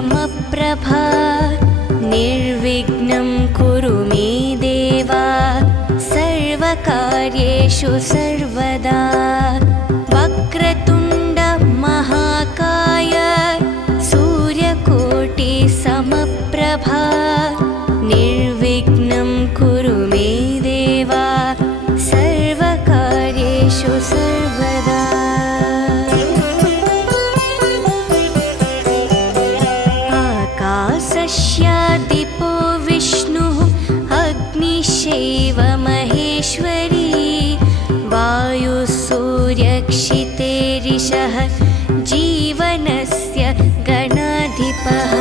समप्रभा निर्विघ्नं कुरु मे देव सर्वकार्येषु सर्वदा वक्रतुण्ड महाकाय सूर्यकोटि समप्रभा निर्विघ्नं कुरु मे देव सर्वकार्येषु सर्वदा आकाशस्यादिपो विष्णुः अग्निश्चैव महेश्वरी वायुसूर्यक्षितेरिषः जीवनस्य गणाधिपः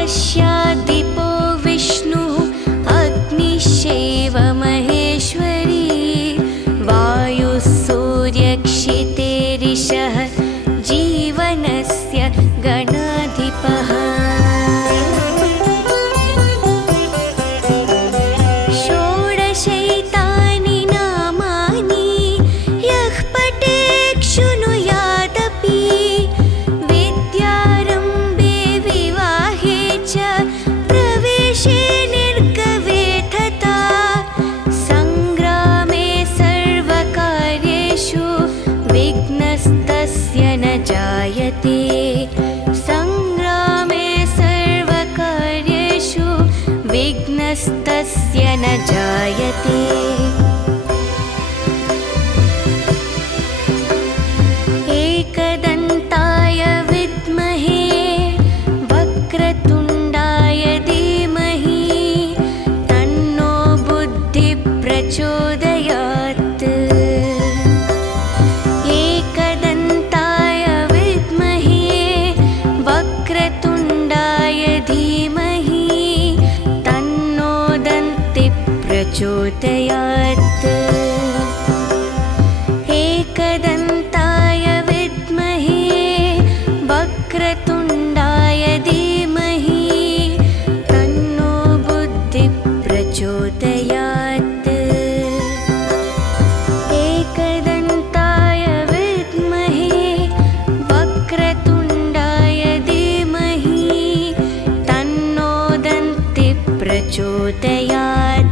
आकाशस्यादिपो विष्णुः अग्निश्चैव महेश्वरी वायुसूर्यक्षितेरिषः जीवनस्य गणाधिपः षोडशैतानि नामानि यः पठेत् शृणुयादपि विद्यारम्भे विवाहे च प्रवेशे निर्गवे तथा सङ्ग्रामे सर्वकार्येषु विघ्नस्तस्य न जायते सङ्ग्रामे सर्वकार्येषु विघ्नस्तस्य न जायते एकदन्ताय विद्महे वक्रतुण्डाय धीमहि तन्नो बुद्धिः प्रचोदयात् एकदन्ताय विद्महे वक्रतुण्डाय धीमहि तन्नो दन्तिः प्रचोदयात् एकदन्ताय विद्महे वक्रतुण्डाय धीमहि तन्नो बुद्धिः प्रचोदयात् एकदन्ताय विद्महे वक्रतुण्डाय धीमहि तन्नो दन्तिः प्रचोदयात्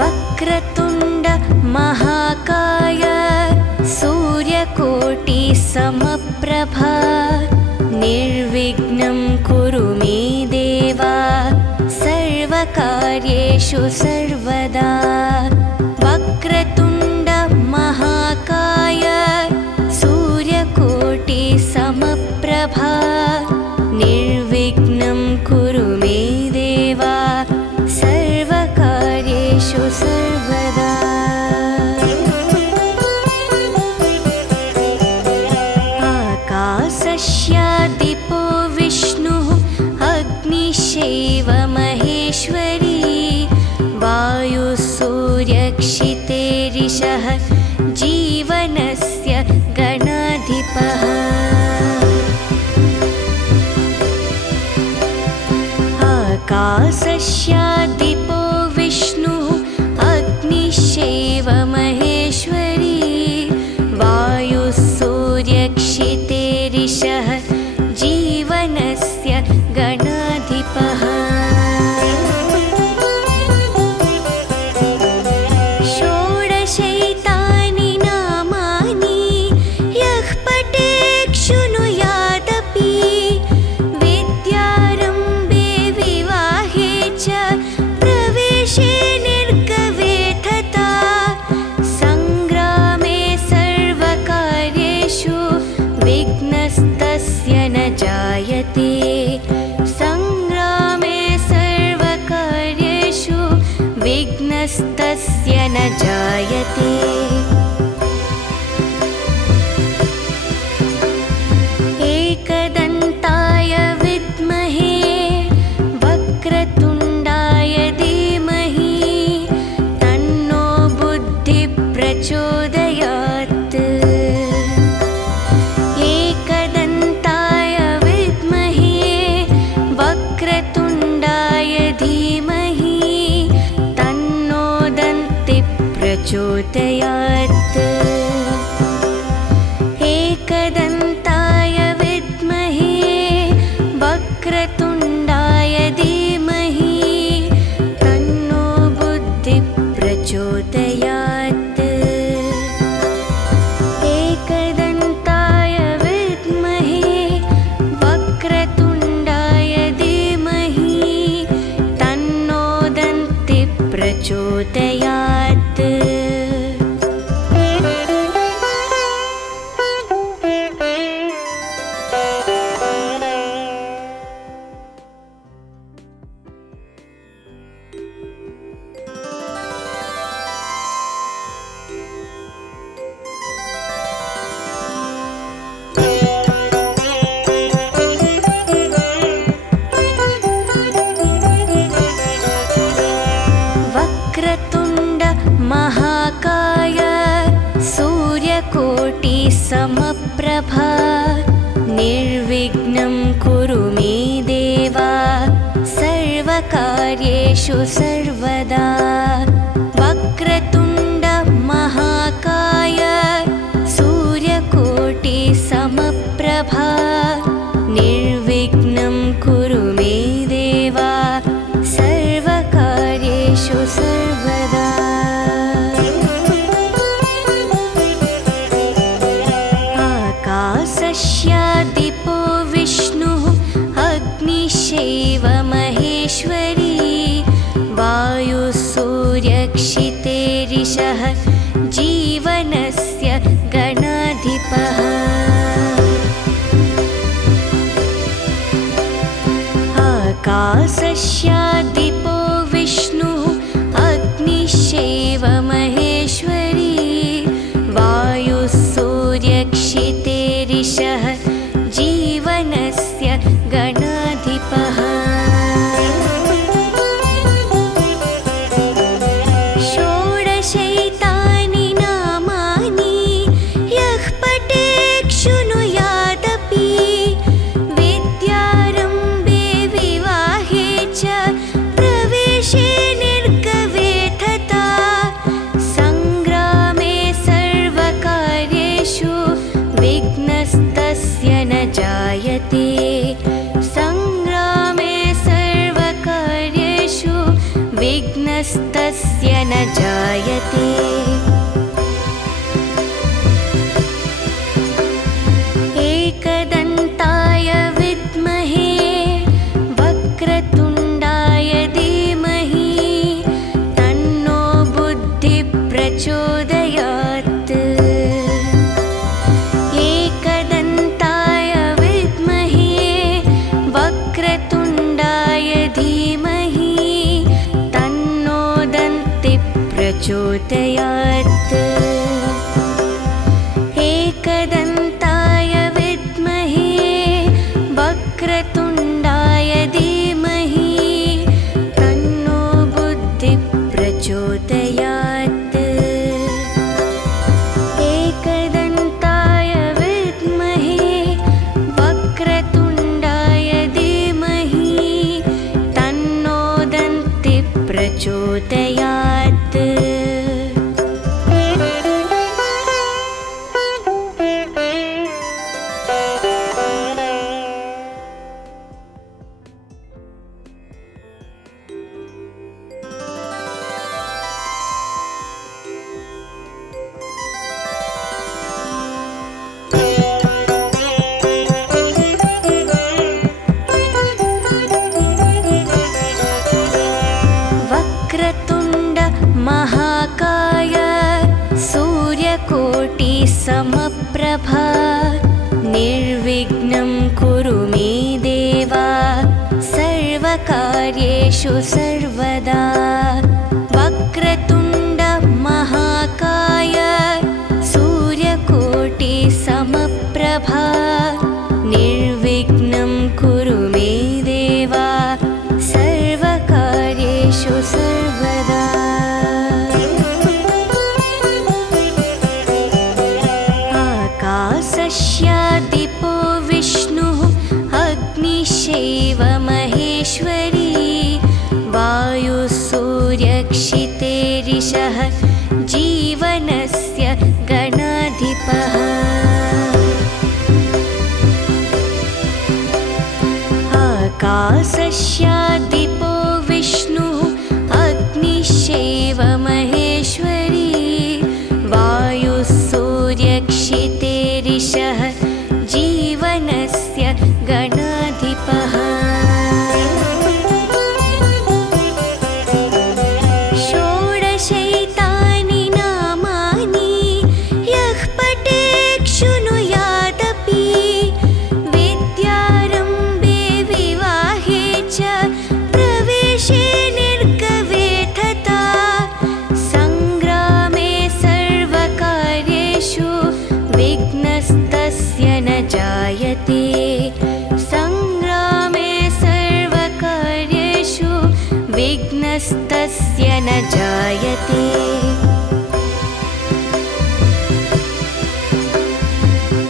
वक्रतुण्ड महाकाय सूर्यकोटि समप्रभा निर्विघ्नं कुरु मे देव सर्वकार्येषु सर्वदा वक्रतुण्ड महाकाय सूर्यकोटि समप्रभा निर्विघ्नं कुरु मे देव सर्वकार्येषु सर्वदा आकाशस्यादिपो विष्णुः अग्निश्चैव महेश्वरी वायुसूर्यक्षितेरिषः जीवनस्य गणाधिपः आकाशस्यादिपो विष्णुः अग्निश्चैव महेश्वरी वायुसूर्यक्षितेरिषः जीवनस्य गणाधिपः षोडशैतानि नामानि यः पठेत् शृणुयादपि विद्यारम्भे विवाहे च प्रवेशे निर्गवे तथा सङ्ग्रामे सर्वकार्येषु विघ्नस्तस्य समप्रभा निर्विघ्नं कुरु मे देव सर्वकार्येषु सर्वदा वक्रतुण्ड महाकाय सूर्यकोटि समप्रभा निर्विघ्नं कुरु मे देव सर्वकार्येषु सर्वदा आकाशस्यादिपो विष्णुः अग्निश्चैव महेश्वरी वायुसूर्यक्षितेरिषः जीवनस्य गणाधिपः आकाशस्यादिपो विष्णुः अग्निश्चैव महेश्वरी वायुसूर्यक्षितेरिषः जीवनस्य गणाधिपः षोडशैतानि नामानि यः पठेत् शृणुयादपि विद्यारम्भे विवाहे च प्रवेशे निर्गवे तथा सङ्ग्रामे सर्वकार्येषु विघ्नस्तस्य न जायते सङ्ग्रामे सर्वकार्येषु विघ्नस्तस्य न जायते एकदन्ताय विद्महे वक्रतुण्डाय धीमहि तन्नो बुद्धिः प्रचोदयात् एकदन्ताय विद्महे वक्रतुण्डाय धीमहि तन्नो दन्तिः प्रचोदयात् एकदन्ताय विद्महे वक्रतुण्डाय धीमहि तन्नो बुद्धिः प्रचोदयात् एकदन्ताय विद्महे वक्रतुण्डाय धीमहि तन्नो दन्तिः प्रचोदयात् वक्रतुण्ड महाकाय सूर्यकोटि समप्रभा निर्विघ्नं कुरु मे देव सर्वकार्येषु सर्वदा वक्रतुण्ड महाकाय सूर्यकोटि समप्रभा निर्विघ्नं कुरु मे देव सर्वकार्येषु सर्वदा आकाशस्यादिपो विष्णुः अग्निश्चैव महेश्वरी वायुसूर्यक्षितेरिषः जीवनस्य गणाधिपः आकाशस्यादिपो विष्णुः अग्निश्चैव महेश्वरी वायुसूर्यक्षितेरिषः जीवनस्य गणाधिपः षोडशैतानि नामानि यः पठेत् शृणुयादपि विद्यारम्भे विवाहे च प्रवेशे निर्गवे तथा सङ्ग्रामे सर्वकार्येषु विघ्नस्तस्य न जायते सङ्ग्रामे सर्वकार्येषु विघ्नस्तस्य न जायते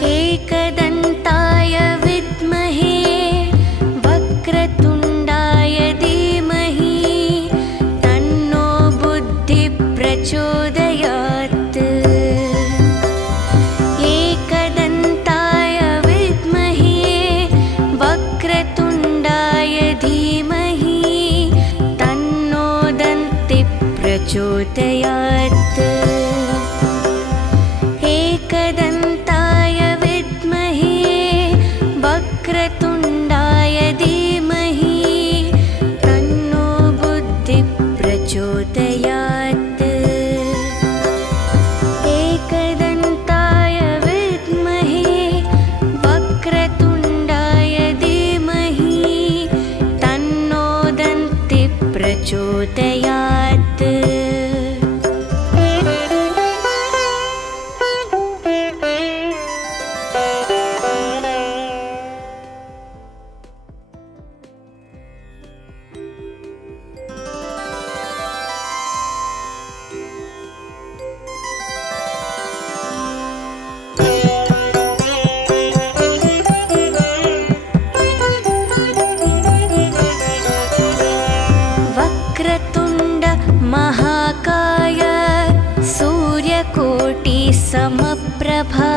एकदा प्रचोदयात् एकदन्ताय विद्महे वक्रतुण्डाय धीमहि तन्नो बुद्धिः प्रचोदयात् एकदन्ताय विद्महे वक्रतुण्डाय धीमहि तन्नो दन्तिः प्रचोदयात् वक्रतुण्ड महाकाय सूर्यकोटि समप्रभा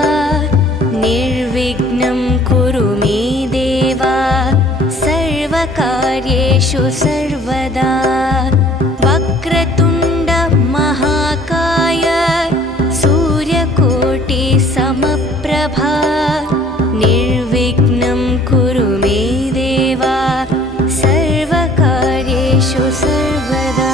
निर्विघ्नं कुरु मे देव सर्वकार्येषु सर्वदा वक्रतुण्ड महाकाय सूर्यकोटि समप्रभा निर्विघ्नं कुरु मे देव सर्वकार्येषु सर्वदा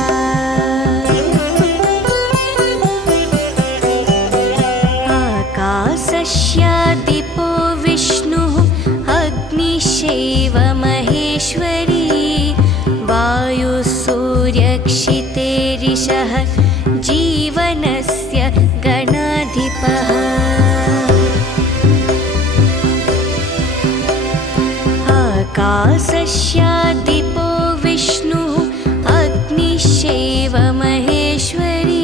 आकाशस्यादिपो विष्णुः अग्निश्चैव महेश्वरी वायुसूर्यक्षितेरिषः जीवनस्य गणाधिपः आकाशस्यादिपो विष्णुः अग्निश्चैव महेश्वरी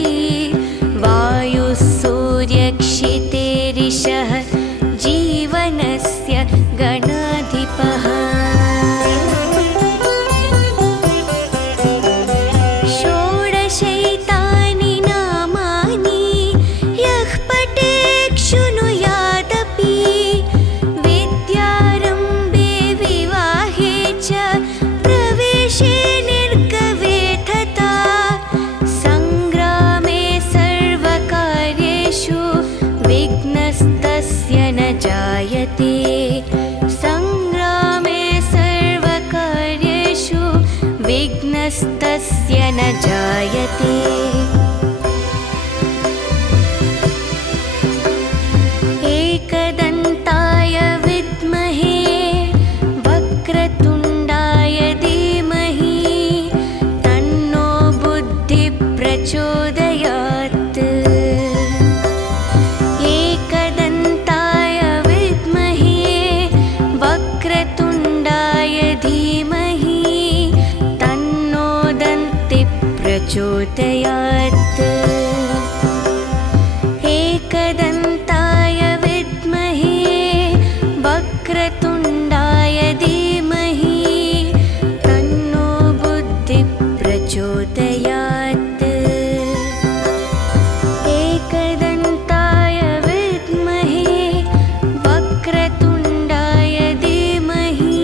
वायुसूर्यक्षितेरिषः जीवनस्य गणाधिपः षोडशैतानि नामानि यः पठेत् शृणुयादपि विद्यारम्भे विवाहे च प्रवेशे निर्गवे तथा सङ्ग्रामे सर्वकार्येषु विघ्नस्तस्य न जायते सङ्ग्रामे सर्वकार्येषु विघ्नस्तस्य न जायते एकदन्ताय विद्महे वक्रतुण्डाय धीमहि तन्नो बुद्धिः प्रचोदयात् एकदन्ताय विद्महे वक्रतुण्डाय धीमहि तन्नो दन्तिः प्रचोदयात् एकदन्ताय विद्महे वक्रतुण्डाय धीमहि तन्नो बुद्धिः प्रचोदयात् एकदन्ताय विद्महे वक्रतुण्डाय धीमहि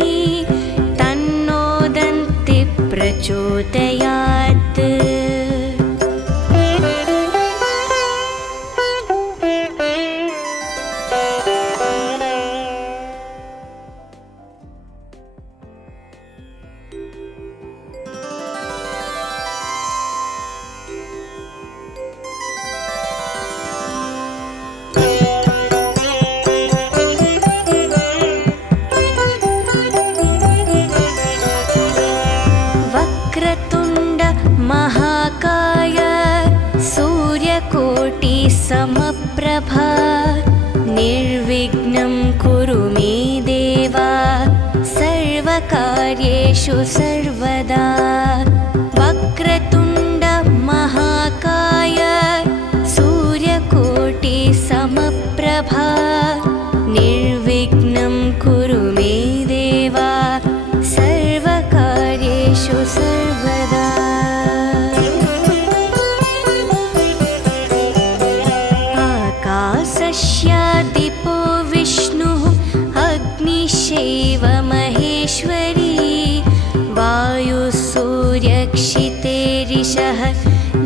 तन्नो दन्तिः प्रचोदयात् वक्रतुण्ड महाकाय सूर्यकोटि समप्रभा निर्विघ्नं कुरु मे देव सर्वकार्येषु सर्वदा वक्रतुण्ड महाकाय सूर्यकोटि समप्रभा निर्विघ्नं कुरु मे देव सर्वकार्येषु सर्वदा आकाशस्यादिपो विष्णुः अग्निश्चैव महेश्वरी वायुसूर्यक्षितेरिषः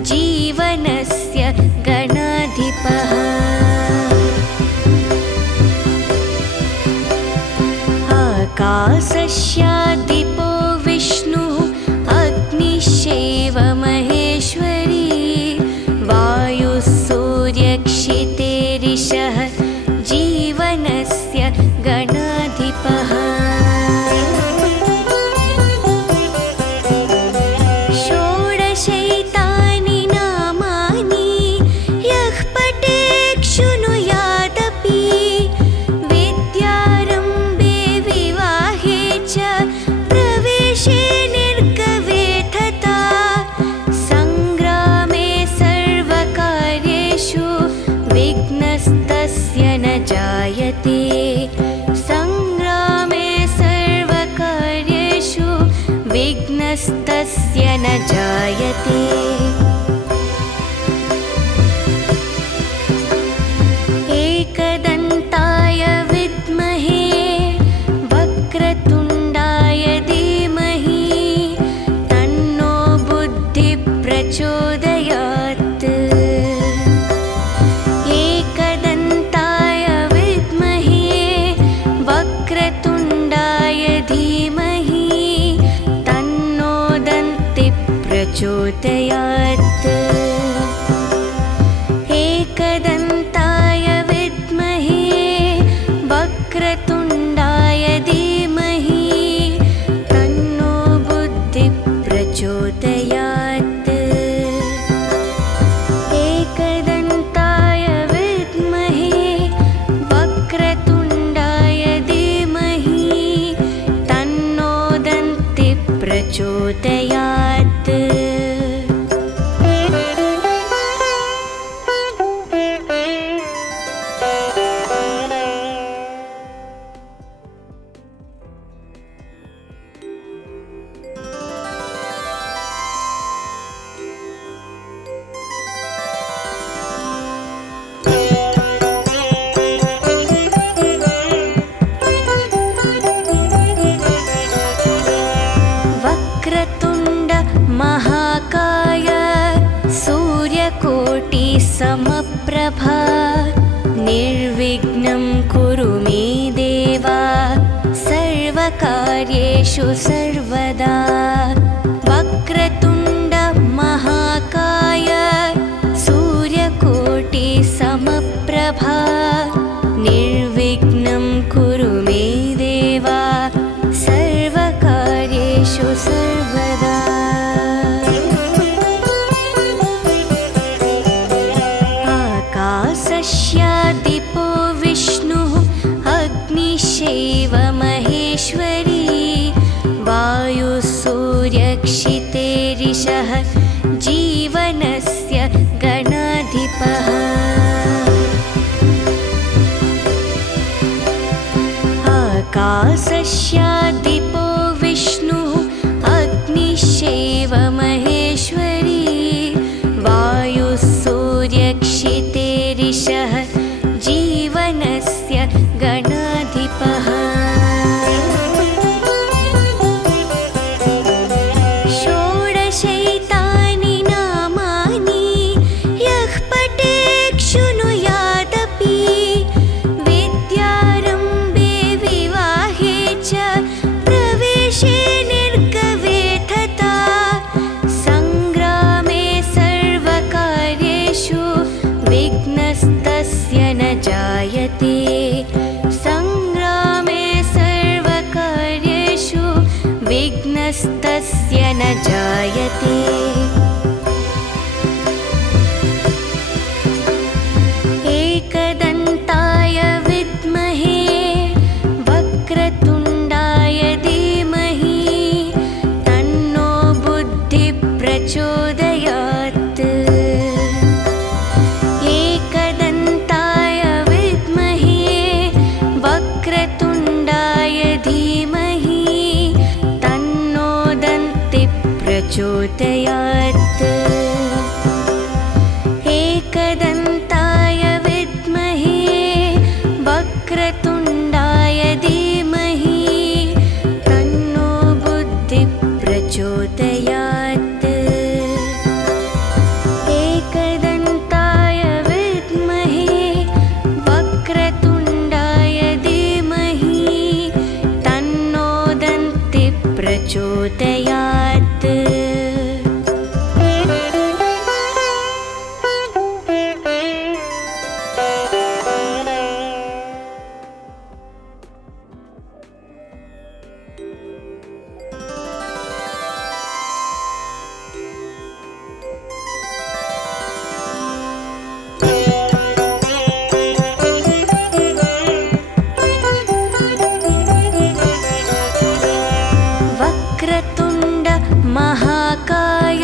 जीवनस्य आकाशस्य दीपो विष्णुः अग्निश्चैव महेश्वरी वायुः सूर्यक्षितेरिषः जीवनस्य गणाधिपः षोडशैतानि नामानि यः पठेत् शृणुयादपि विद्यारम्भे विवाहे च प्रवेशे निर्गवे तथा सङ्ग्रामे सर्वकार्येषु विघ्नस्तस्य न जायते सङ्ग्रामे सर्वकार्येषु विघ्नस्तस्य न जायते एकदन्ताय विद्महे वक्रतुण्डाय धीमहि तन्नो बुद्धिः प्रचोदयात् एकदन्ताय विद्महे वक्रतुण्डाय धीमहि तन्नो दन्तिः प्रचोदयात् एकदन्ताय विद्महे वक्रतुण्डाय धीमहि तन्नो बुद्धिः प्रचोदयात् एकदन्ताय विद्महे वक्रतुण्डाय धीमहि तन्नो दन्तिः प्रचोदयात् वक्रतुण्ड महाकाय सूर्यकोटि समप्रभा निर्विघ्नं कुरु मे देव सर्वकार्येषु सर्वदा वक्रतुण्ड महाकाय सूर्यकोटि समप्रभा निर्विघ्नं कुरु मे देव सर्वकार्येषु सर्वदा आकाशस्य दीपो विष्णुः अग्निश्चैव महेश्वरी वायुः सूर्यक्षितेरिषः जीवनस्य गणाधिपः आकाशस्य दीपो विष्णुः अग्निश्चैव महेश्वरी वायुः सूर्यक्षितेरिषः जीवनस्य गणाधिपः षोडशैतानि नामानि यः पठेत् शृणुयादपि विद्यारम्भे विवाहे च प्रवेशे निर्गवे तथा सङ्ग्रामे सर्वकार्येषु विघ्नस्तस्य न जायते सङ्ग्रामे सर्वकार्येषु विघ्नस्तस्य न जायते एकदन्ताय विद्महे वक्रतुण्डाय धीमहि तन्नो बुद्धिः प्रचोदयात् एकदन्ताय विद्महे वक्रतुण्डाय धीमहि तन्नो दन्तिः प्रचोदयात् एकदन्ताय विद्महे वक्रतुण्डाय धीमहि तन्नो बुद्धिः प्रचोदयात् एकदन्ताय विद्महे वक्रतुण्डाय धीमहि तन्नो प्रचोदयात्। वक्रतुण्ड महाकाय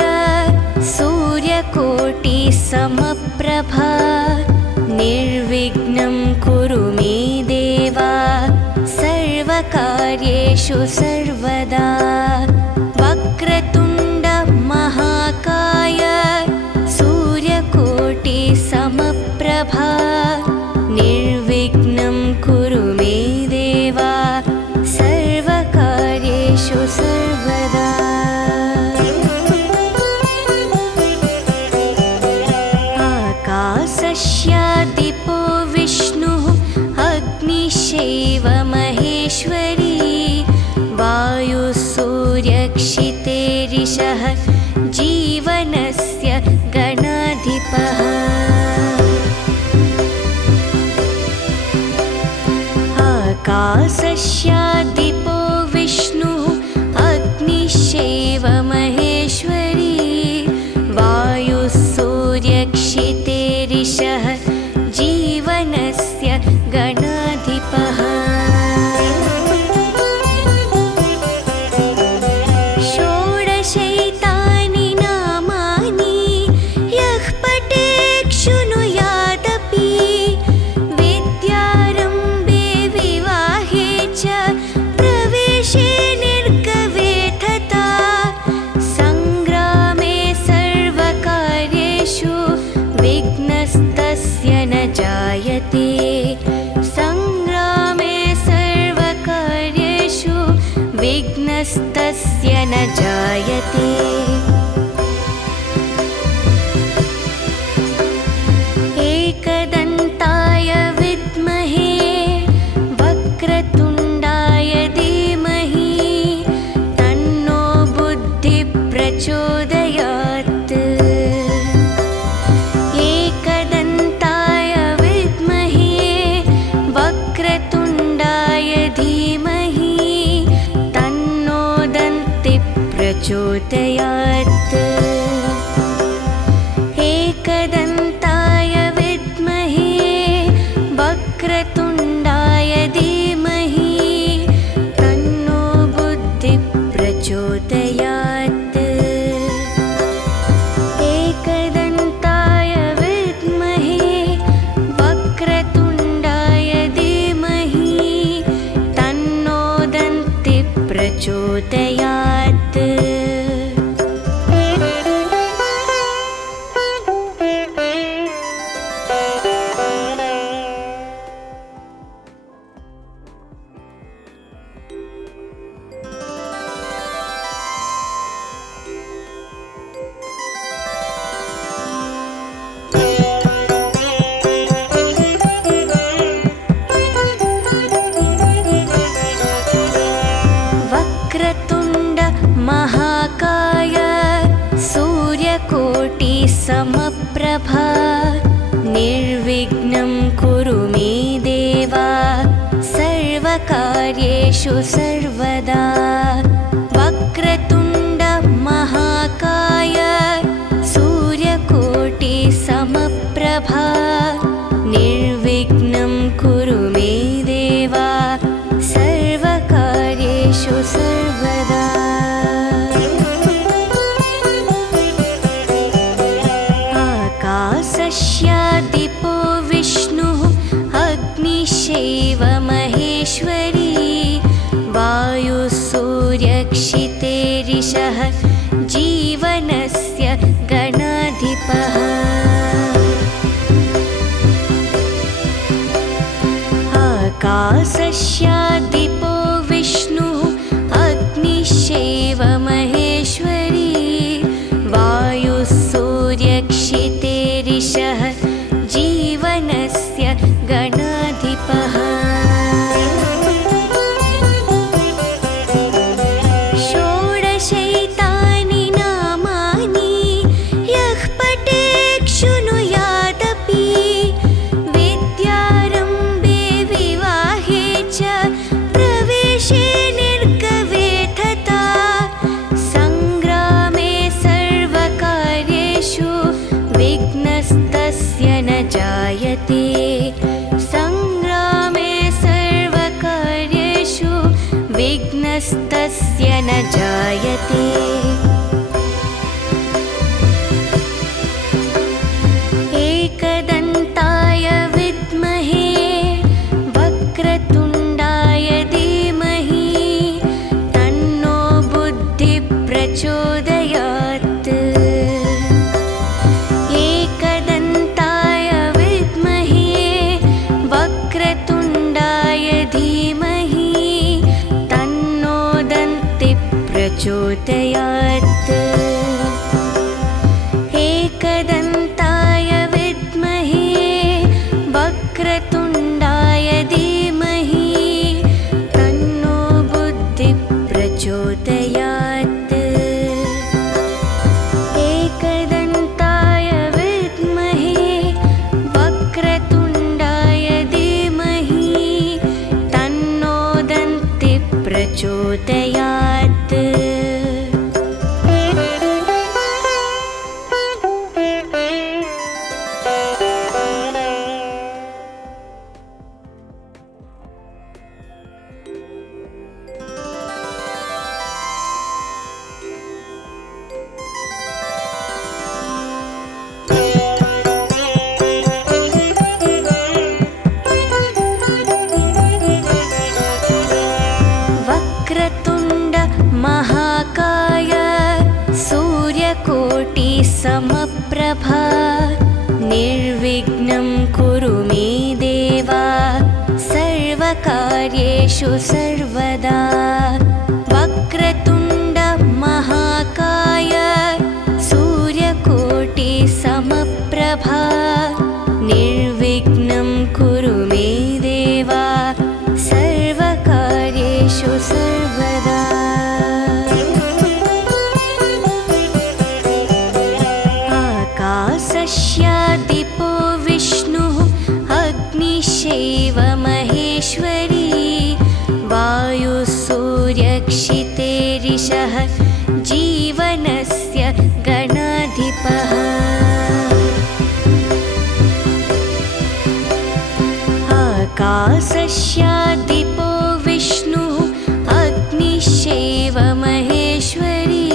सूर्यकोटि समप्रभा निर्विघ्नं कुरु मे देव सर्वकार्येषु सर्वदा। वक्रतुण्ड महाकाय सूर्यकोटि समप्रभा निर्विघ्नं कुरु मे देव सर्वकार्येषु सर्वदा। आकाशस्यादिपो विष्णुः अग्निश्चैव महेश्वरी वायुः सूर्यक्षितेरिषः जीवनस्य गणाधिपः। आकाशस्यादिपो विष्णुः अग्निश्चैव महेश्वरी वायुः सूर्यक्षितेरिषः जीवनस्य गणाधिपः। षोडशैतानि नामानि यः पठेत् शृणुयादपि विद्यारम्भे विवाहे च प्रवेशे निर्गवे तथा सङ्ग्रामे सर्वकार्येषु विघ्नस्तस्य न जायते। सङ्ग्रामे सर्वकार्येषु विघ्नस्तस्य न जायते। एकदन्ताय विद्महे वक्रतुण्डाय धीमहि तन्नो बुद्धिः प्रचोदयात्। एकदन्ताय विद्महे वक्रतुण्डाय धीमहि तन्नो दन्तिः प्रचोदयात्। एकदन्ताय विद्महे वक्रतुण्डाय धीमहि तन्नो बुद्धिः प्रचोदयात्। एकदन्ताय विद्महे वक्रतुण्डाय धीमहि तन्नो दन्तिः प्रचोदयात्। वक्रतुण्ड महाकाय सूर्यकोटि समप्रभा निर्विघ्नं कुरु मे देव सर्वकार्येषु सर्वदा। वक्रतुण्ड महाकाय सूर्यकोटि समप्रभा निर्विघ्नं कुरु मे देव सर्वकार्येषु सर्वदा। आकाशस्यादिपो विष्णुः अग्निश्चैव महेश्वरी वायुः सूर्यक्षितेरिषः जीवनस्य गणाधिपः। विघ्नस्तस्य न जायते। एकदन्ताय विद्महे वक्रतुण्डाय धीमहि तन्नो बुद्धिः प्रचोदयात्। एकदन्ताय विद्महे वक्रतुण्डाय धीमहि तन्नो दन्तिः प्रचोदयात्। एकदन्ताय विद्महे वक्रतुण्डाय धीमहि तन्नो बुद्धिः प्रचोदयात्। एकदन्ताय विद्महे वक्रतुण्डाय धीमहि तन्नो दन्तिः प्रचोदयात्। वक्रतुण्ड महाकाय सूर्यकोटि समप्रभा निर्विघ्नं कुरु मे देव सर्वकार्येषु सर्वदा। वक्रतुण्ड महाकाय सूर्यकोटि समप्रभा निर्विघ्नं कुरु मे देव सर्वकार्येषु सर्वदा। आकाशस्यादिपो विष्णुः अग्निश्चैव महेश्वरी वायुसूर्यक्षितेरिषः जीवनस्य गणाधिपः। आकाशस्यादिपो विष्णुः अग्निश्चैव महेश्वरी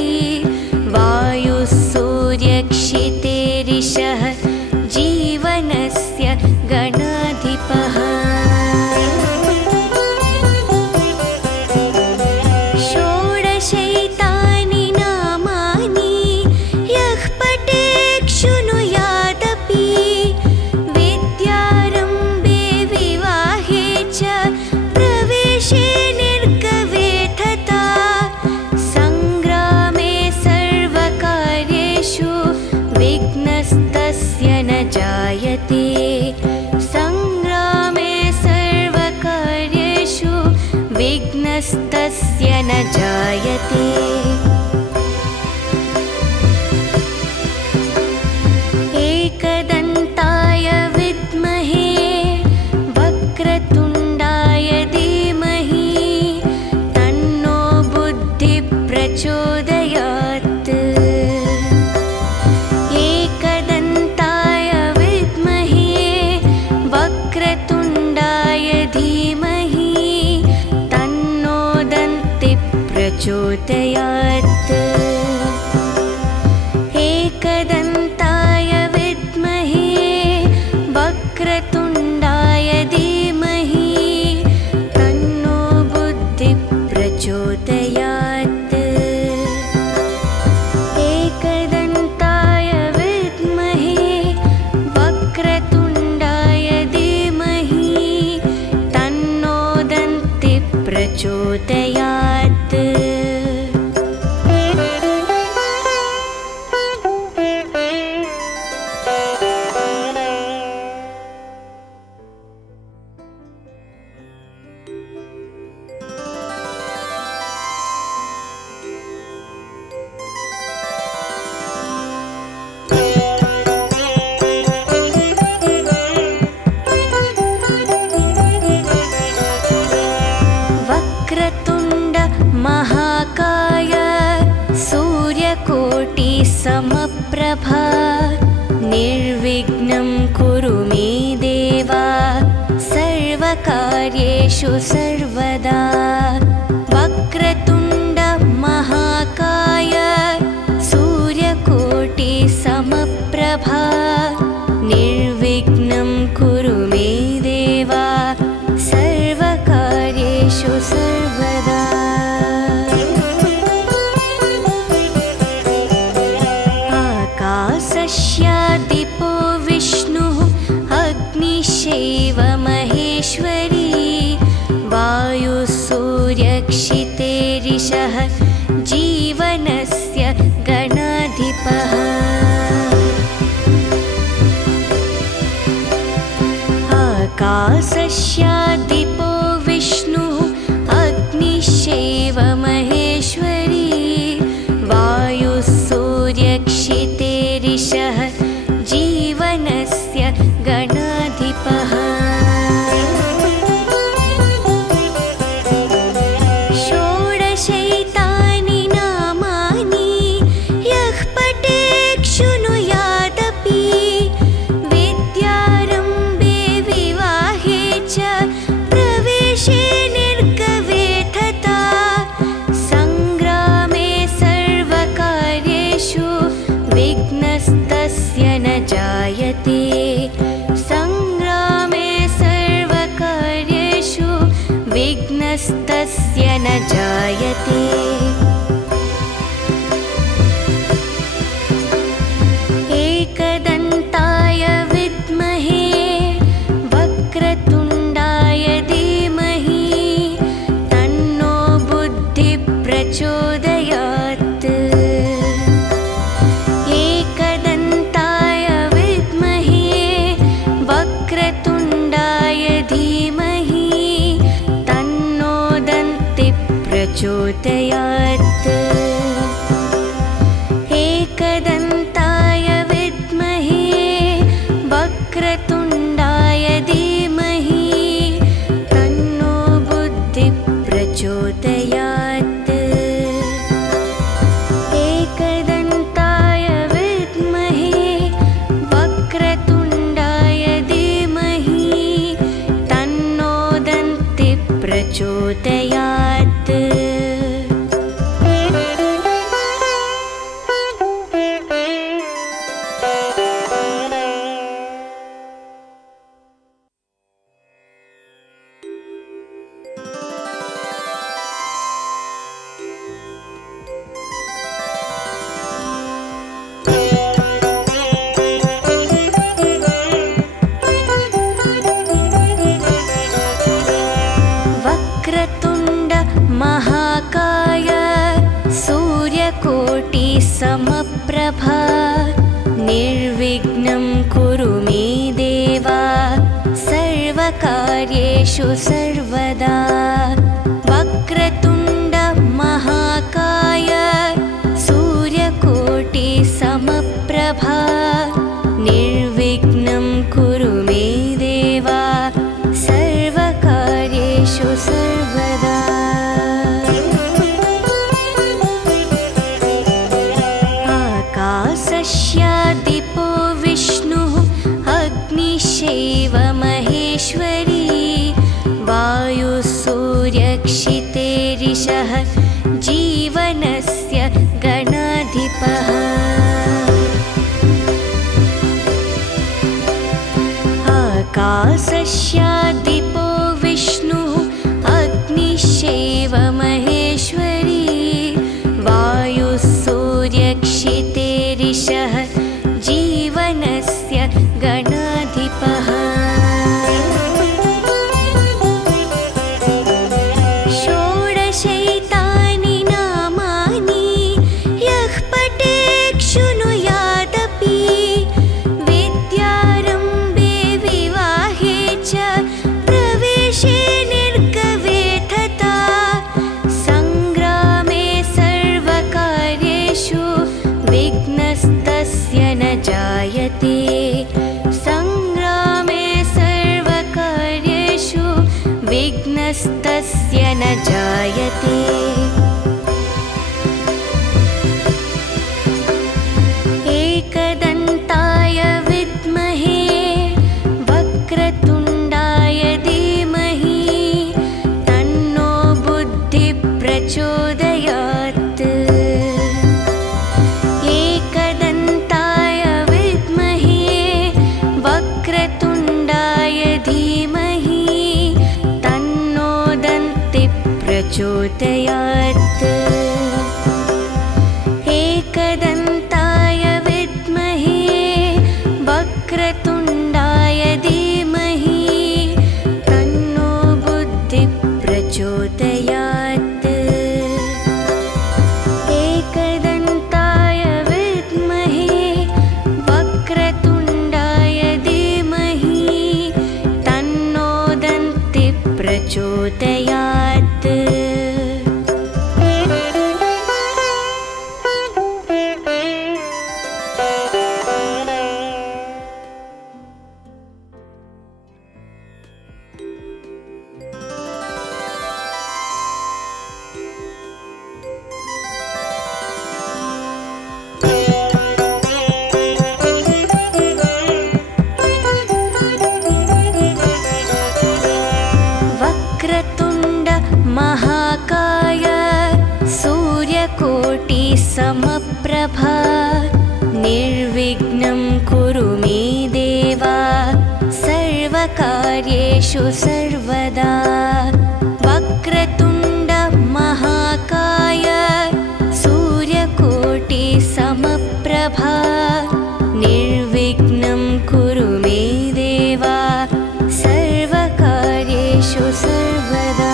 वायुसूर्यक्षितेरिषः जीवनस्य गणाधिपः। षोडशैतानि नामानि यः पठेत् शृणुयादपि विद्यारम्भे विवाहे च प्रवेशे निर्गवे तथा सङ्ग्रामे सर्वकार्येषु विघ्नस्तस्य न जायते। सङ्ग्रामे सर्वकार्येषु विघ्नस्तस्य न जायते। एकदन्ताय विद्महे वक्रतुण्डाय धीमहि तन्नो बुद्धिः प्रचोदयात्। एकदन्ताय विद्महे वक्रतुण्डाय धीमहि तन्नो दन्तिः प्रचोदयात्। एकदन्ताय विद्महे वक्रतुण्डाय धीमहि तन्नो बुद्धिः प्रचोदयात्। एकदन्ताय विद्महे वक्रतुण्डाय धीमहि तन्नो दन्तिः प्रचोदयात्। वक्रतुण्ड महाकाय सूर्यकोटि समप्रभा निर्विघ्नं कुरु मे देव सर्वकार्येषु सर्वदा। वक्रतुण्ड सर्वदा। आकाशस्यादिपो विष्णुः अग्निश्चैव महेश्वरी वायुसूर्यक्षितेरिषः जीवनस्य गणाधिपः। आकाशस्यादिपो विष्णुः अग्निश्चैव महेश्वरी वायुसूर्यक्षितेरिषः जीवनस्य गणाधिपः। षोडशैतानि नामानि यः पठेत् शृणुयादपि विद्यारम्भे विवाहे च प्रवेशे निर्गवे तथा सङ्ग्रामे सर्वकार्येषु विघ्नस्तस्य न जायते। सङ्ग्रामे सर्वकार्येषु विघ्नस्तस्य न जायते। एकदन्ताय विद्महे वक्रतुण्डाय धीमहि तन्नो बुद्धिः प्रचोदयात्। एकदन्ताय विद्महे वक्रतुण्डाय धीमहि तन्नो दन्तिः प्रचोदयात्। एकदन्ताय विद्महे वक्रतुण्डाय धीमहि तन्नो बुद्धिः प्रचोदयात्। एकदन्ताय विद्महे वक्रतुण्डाय धीमहि तन्नो दन्तिः प्रचोदयात्। वक्रतुण्ड महाकाय सूर्यकोटि समप्रभा निर्विघ्नं कुरु मे देव सर्वकार्येषु सर्वदा। वक्रतुण्ड महाकाय सूर्यकोटि समप्रभा निर्विघ्नं कुरु मे देव सर्वकार्येषु सर्वदा। आकाशस्यादिपो विष्णुः अग्निश्चैव महेश्वरी वायुसूर्यक्षितेरिषः जीवनस्य गणाधिपः। आकाशस्यादिपो विष्णुः अग्निश्चैव महेश्वरी वायुसूर्यक्षितेरिषः जीवनस्य गणाधिपः। षोडशैतानि नामानि यः पठेत् शृणुयादपि विद्यारम्भे विवाहे च प्रवेशे निर्गवे तथा सङ्ग्रामे सर्वकार्येषु विघ्नस्तस्य न जायते। सङ्ग्रामे सर्वकार्येषु विघ्नस्तस्य न जायते। एकदन्ताय विद्महे वक्रतुण्डाय धीमहि तन्नो बुद्धिः प्रचोदयात्। एकदन्ताय विद्महे वक्रतुण्डाय धीमहि तन्नो दन्तिः प्रचोदयात् एकदन्ताय विद्महे वक्रतुण्डाय धीमहि तन्नो बुद्धिः प्रचोदयात् एकदन्ताय विद्महे वक्रतुण्डाय धीमहि तन्नो दन्तिः प्रचोदयात् वक्रतुण्ड महाकाय सूर्यकोटि समप्रभा निर्विघ्नं कुरु मे देव सर्वकार्येषु सर्वदा वक्रतुण्ड महाकाय सूर्यकोटि समप्रभा निर्विघ्नं कुरु मे देव सर्वकार्येषु सर्वदा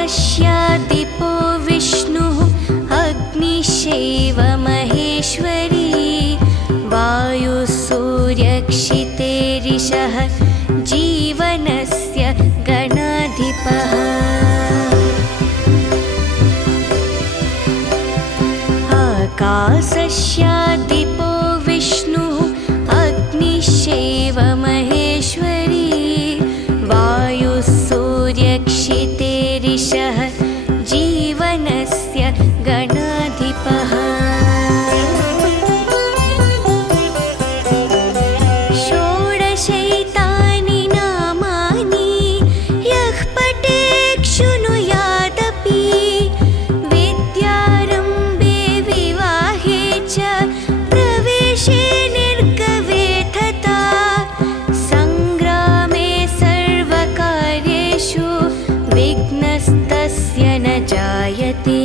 आकाशस्यादिपो विष्णुः अग्निश्चैव महेश्वरी वायुसूर्यक्षितेरिषः जीवनस्य गणाधिपः आकाशस्यादिपो विष्णुः अग्निश्चैव महेश्वरी वायुसूर्यक्षितेरिषः जीवनस्य गणाधिपः षोडशैतानि नामानि यः पठेत् शृणुयादपि विद्यारम्भे विवाहे च प्रवेशे निर्गवे तथा सङ्ग्रामे सर्वकार्येषु विघ्नस्तस्य न जायते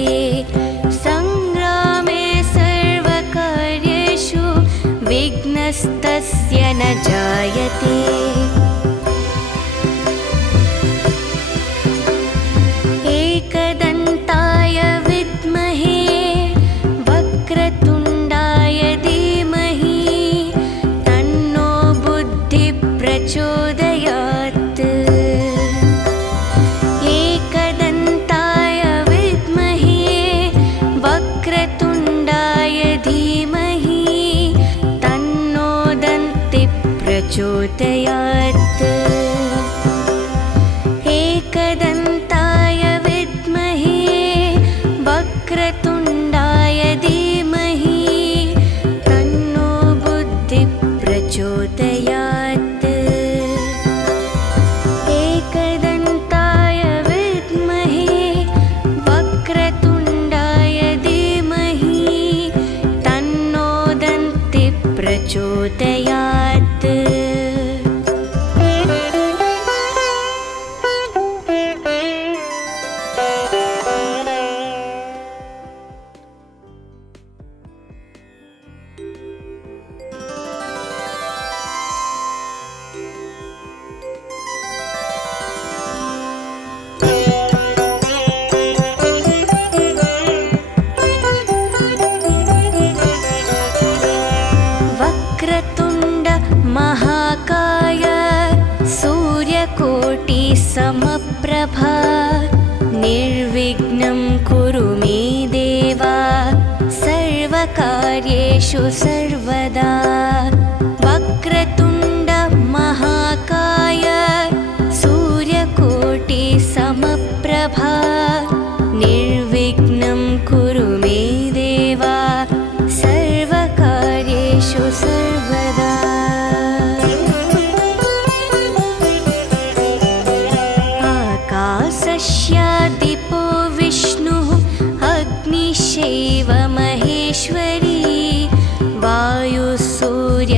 सङ्ग्रामे सर्वकार्येषु विघ्नस्तस्य न जायते एकदन्ताय विद्महे वक्रतुण्डाय धीमहि तन्नो बुद्धिः प्रचोदयात् एकदन्ताय विद्महे वक्रतुण्डाय धीमहि तन्नो दन्तिः प्रचोदयात् एकदन्ताय विद्महे वक्रतुण्डाय धीमहि तन्नो बुद्धिः प्रचोदयात् एकदन्ताय विद्महे वक्रतुण्डाय धीमहि तन्नो दन्तिः प्रचोदयात् वक्रतुण्ड महाकाय सूर्यकोटि समप्रभा निर्विघ्नं कुरु मे देव सर्वकार्येषु सर्वदा वक्रतुण्ड महाकाय सूर्यकोटि समप्रभा निर्विघ्नं कुरु मे देव सर्वकार्येषु सर्वदा आकाशस्यादिपो विष्णुः अग्निश्चैव महेश्वरी वायुसूर्य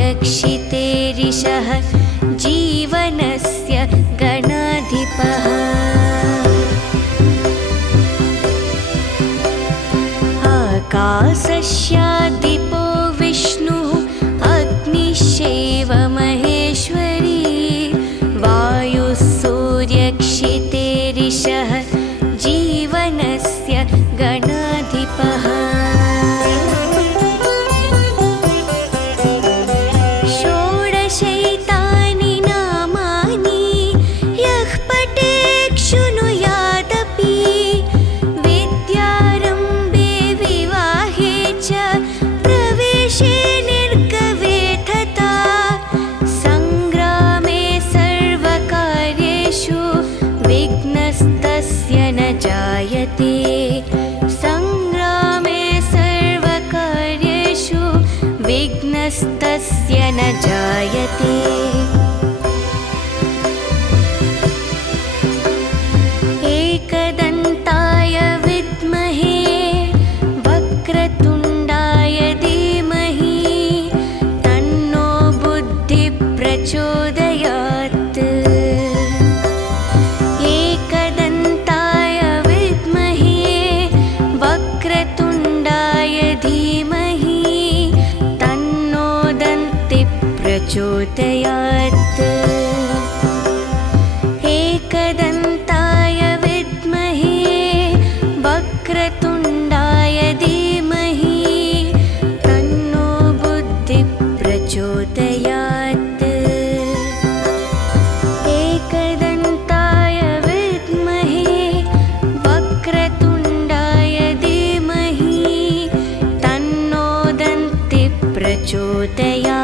ज्योतया